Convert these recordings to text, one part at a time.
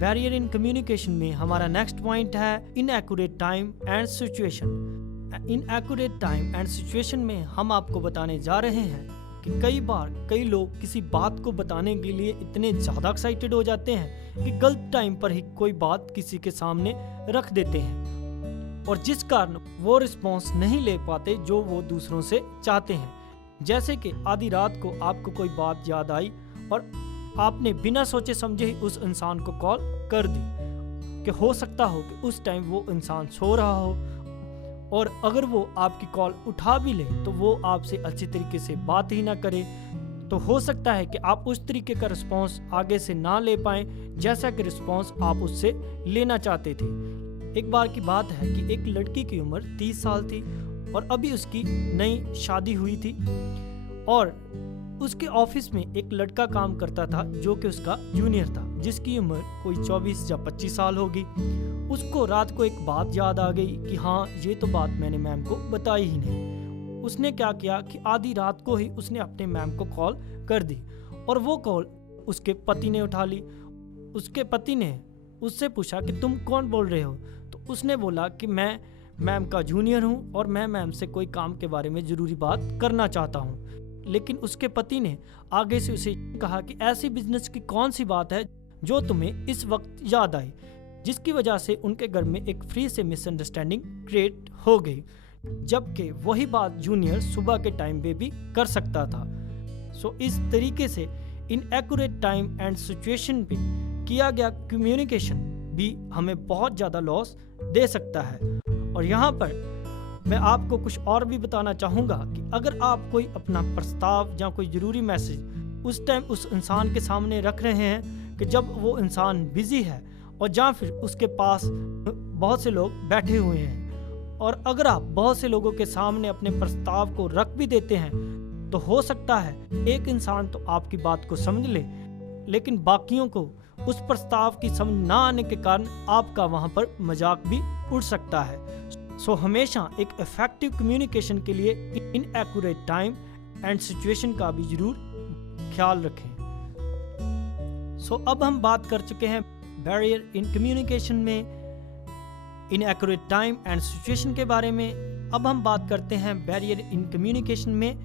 Barrier in communication में हमारा next point है inaccurate time and situation. Inaccurate time and situation में हम आपको बताने जा रहे हैं कि कई बार कई लोग किसी बात को बताने के लिए इतने ज़्यादा एक्साइटेड हो जाते हैं कि गलत टाइम पर ही कोई बात किसी के सामने रख देते हैं और जिस कारण वो रिस्पॉन्स नहीं ले पाते जो वो दूसरों से चाहते हैं। जैसे कि आधी रात को आपको कोई बात याद आई और आपने बिना सोचे समझे ही उस इंसान को कॉल कर दी कि हो सकता हो कि उस टाइम वो इंसान सो रहा हो और अगर वो आपकी कॉल उठा भी ले तो वो आपसे अच्छी तरीके से बात ही ना करे, तो हो सकता है कि आप उस तरीके का रिस्पॉन्स आगे से ना ले पाएं जैसा कि रिस्पॉन्स आप उससे लेना चाहते थे। एक बार की बात है कि एक लड़की की उम्र 30 साल थी और अभी उसकी नई शादी हुई थी और उसके ऑफिस में एक लड़का काम करता था जो कि उसका जूनियर था, जिसकी उम्र कोई 24 या 25 साल होगी। उसको रात को एक बात याद आ गई कि हाँ, ये तो बात मैंने मैम को बताई ही नहीं। उसने क्या किया कि आधी रात को ही उसने अपने मैम को कॉल कर दी और वो कॉल उसके पति ने उठा ली। उसके पति ने उससे पूछा कि तुम कौन बोल रहे हो, तो उसने बोला कि मैं मैम का जूनियर हूँ और मैं मैम से कोई काम के बारे में ज़रूरी बात करना चाहता हूँ। लेकिन उसके पति ने आगे से उसे कहा कि ऐसी बिजनेस की कौन सी बात है जो तुम्हें इस वक्त याद आई, जिसकी वजह से उनके घर में एक फ्री से मिसअंडरस्टैंडिंग क्रिएट हो गई, जबकि वही बात जूनियर सुबह के टाइम पे भी कर सकता था। सो इस तरीके से इनएक्यूरेट टाइम एंड सिचुएशन पे किया गया कम्युनिकेशन भी हमें बहुत ज़्यादा लॉस दे सकता है। और यहाँ पर मैं आपको कुछ और भी बताना चाहूँगा कि अगर आप कोई अपना प्रस्ताव या कोई ज़रूरी मैसेज उस टाइम उस इंसान के सामने रख रहे हैं कि जब वो इंसान बिज़ी है और या फिर उसके पास बहुत से लोग बैठे हुए हैं, और अगर आप बहुत से लोगों के सामने अपने प्रस्ताव को रख भी देते हैं तो हो सकता है एक इंसान तो आपकी बात को समझ ले, लेकिन बाकियों को उस प्रस्ताव की समझ ना आने के कारण आपका वहाँ पर मजाक भी उड़ सकता है। सो हमेशा एक इफेक्टिव कम्युनिकेशन के लिए इनएक्यूरेट टाइम एंड सिचुएशन का भी जरूर ख्याल रखें। सो अब हम बात कर चुके हैं बैरियर इन कम्युनिकेशन में इनएक्यूरेट टाइम एंड सिचुएशन के बारे में। अब हम बात करते हैं बैरियर इन कम्युनिकेशन में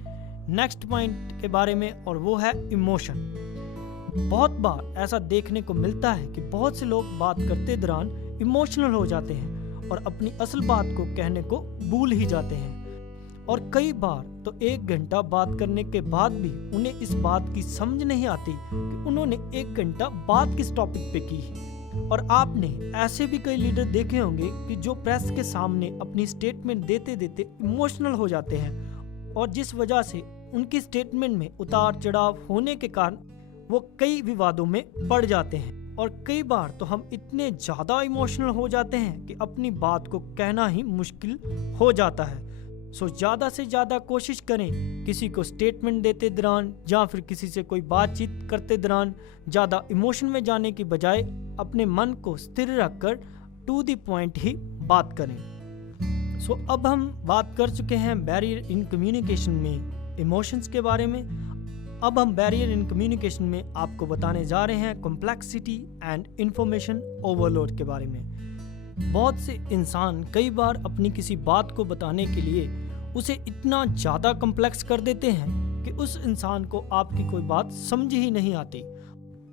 नेक्स्ट पॉइंट के बारे में, और वो है इमोशन। बहुत बार ऐसा देखने को मिलता है कि बहुत से लोग बात करते दौरान इमोशनल हो जाते हैं और अपनी असल बात को कहने को भूल ही जाते हैं, और कई बार तो 1 घंटा बात करने के बाद भी उन्हें इस बात की समझ नहीं आती कि उन्होंने 1 घंटा बात किस टॉपिक पे की है। और आपने ऐसे भी कई लीडर देखे होंगे कि जो प्रेस के सामने अपनी स्टेटमेंट देते देते इमोशनल हो जाते हैं और जिस वजह से उनकी स्टेटमेंट में उतार चढ़ाव होने के कारण वो कई विवादों में पड़ जाते हैं। और कई बार तो हम इतने ज़्यादा इमोशनल हो जाते हैं कि अपनी बात को कहना ही मुश्किल हो जाता है। सो ज़्यादा से ज़्यादा कोशिश करें किसी को स्टेटमेंट देते दौरान या फिर किसी से कोई बातचीत करते दौरान ज़्यादा इमोशन में जाने की बजाय अपने मन को स्थिर रखकर टू द पॉइंट ही बात करें। सो अब हम बात कर चुके हैं बैरियर इन कम्युनिकेशन में इमोशंस के बारे में। अब हम बैरियर इन कम्युनिकेशन में आपको बताने जा रहे हैं कॉम्प्लेक्सिटी एंड इंफॉर्मेशन ओवरलोड के बारे में। बहुत से इंसान कई बार अपनी किसी बात को बताने के लिए उसे इतना ज़्यादा कॉम्प्लेक्स कर देते हैं कि उस इंसान को आपकी कोई बात समझ ही नहीं आती,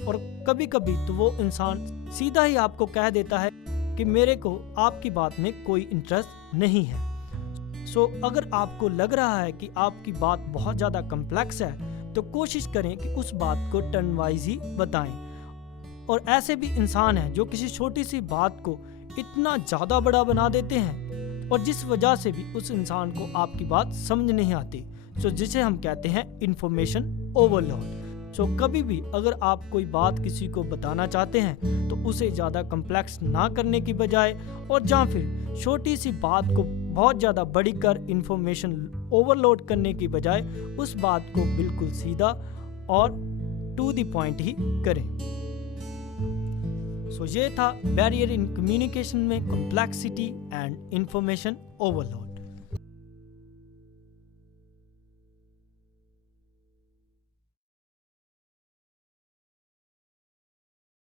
और कभी कभी तो वो इंसान सीधा ही आपको कह देता है कि मेरे को आपकी बात में कोई इंटरेस्ट नहीं है। सो अगर आपको लग रहा है कि आपकी बात बहुत ज़्यादा कॉम्प्लेक्स है तो कोशिश करें कि उस बात को टर्न वाइज ही बताएं। और ऐसे भी इंसान हैं जो किसी छोटी सी बात को इतना ज़्यादा बड़ा बना देते हैं और जिस वजह से भी उस इंसान को आपकी बात समझ नहीं आती, सो जिसे हम कहते हैं इंफॉर्मेशन ओवरलोड। सो कभी भी अगर आप कोई बात किसी को बताना चाहते हैं तो उसे ज़्यादा कॉम्प्लेक्स ना करने की बजाय और या फिर छोटी सी बात को बहुत ज़्यादा बड़ी कर इंफॉर्मेशन ओवरलोड करने की बजाय उस बात को बिल्कुल सीधा और टू द पॉइंट ही करें। सो ये था बैरियर इन कम्युनिकेशन में कॉम्प्लेक्सिटी एंड इंफॉर्मेशन ओवरलोड।